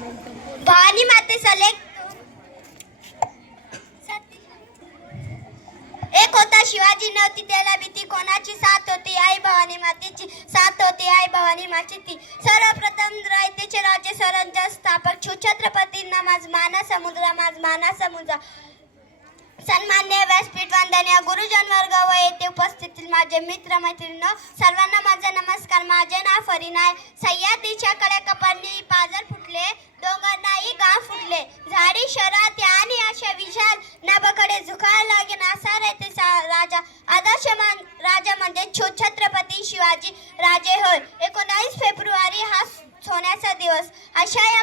भवानी मातेचा लेख. एक होता शिवाजी नव्हती त्याला भीती, कोणाची साथ होती आई भवानी मातेची, साथ होती आई भवानी मातेची. सर्वप्रथम रयतेचे राजे स्वराज्य स्थापक छत्रपतींना माझ माना समुद्र, माझ माना समुद्र. सन्मान्य व्यासपीठ वंदनीय गुरुजन वर्ग व येथे उपस्थित माझे मित्र मैत्रिणी सर्वांना माझा नमस्कार. माझे नाव फरीनाय. सह्याद्रीच्या कड्याकपांनी पाजर फुटले, डोंगरनाही गाव फुटले, झाडी शहरात आणि अशा विशाल नभाकडे झुकायला लागेन असा रयतेचा राजा. आदर्श राजा म्हणजे छत्रपती शिवाजी राजे होय. 19 फेब्रुवारी हा सोन्याचा दिवस. अशा या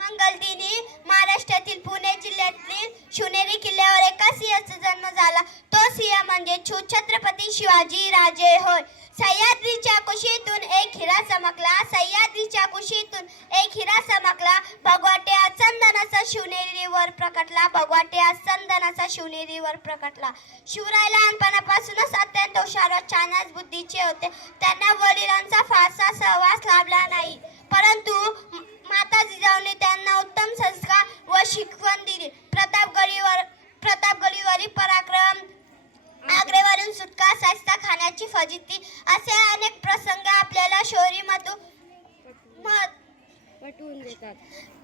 मंगल दिनी महाराष्ट्रातील पुणे जिल्ह्यातील शिवनेरी किल्ल्यावर एका सिंहाचा जन्म झाला. तो सिंह म्हणजे छत्रपती शिवाजी राजे होय. सह्याद्रीच्या कुशीतून एक हिरा चमकला, सह्याद्रीच्या कुशीतून एक हिरा चमकला. भगवाट्या चंदनाचा शिवनेरीवर प्रकटला, भगवाट्या चंदनाचा शिवनेरीवर प्रकटला. शिवराय लहानपणापासूनच अत्यंत हुशार व चाणाक्ष बुद्धीचे होते. त्यांना वडिलांचा फारसा सहवास लाभला नाही, परंतु माता जिजाऊने त्यांना उत्तम संस्कार व शिकवण दिली. प्रतापगडीवरील पराक्रम, आग्र्यावरून सुटका, शास्ता खाण्याची फजिती असे अनेक प्रसंग आपल्याला शौर्यमधून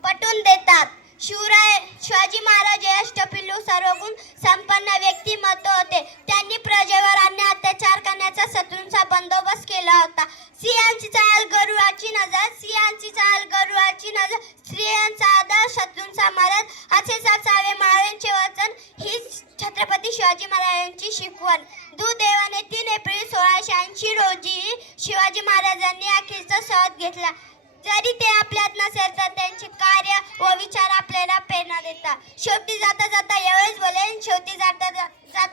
पटवून देतात. शिवाजी महाराज हे अष्टपिल्लू सर्वगुण संपन्न व्यक्तिमत्व होते. त्यांनी प्रजेवर अन्याय अत्याचार करण्याचा शत्रूंचा बंदोबस्त केला होता. सिंहाची चाल गरुडाची नजर, सिंहाची चाल गरुडाची नजर, स्त्रियांचा आदर शत्रूंचा मरण असेच असावे मावळ्यांचे वचन ही छत्रपती शिवाजी महाराजांची शिकवण. दुर्दैवाने 3 एप्रिल 1680 रोजी शिवाजी महाराजांनी अखेरचा श्वास घेतला. जरी ते आपल्यात नसेल तर त्यांचे कार्य व विचार आपल्याला प्रेरणा देतात. शेवटी जाता जाता एवढेच बोलेन, शेवटी जाता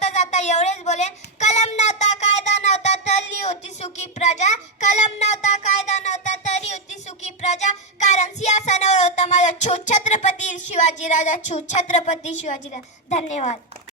जाता एवढेच बोलेन. कलम नव्हता, कायदा नव्हता, तरी होती सुखी प्रजा. कलम नव्हता, कायदा नव्हता, तरी होती सुखी प्रजा. कारण सिंहासनावर होता माझा छत्रपती शिवाजी राजा, छत्रपती शिवाजी राजा. धन्यवाद.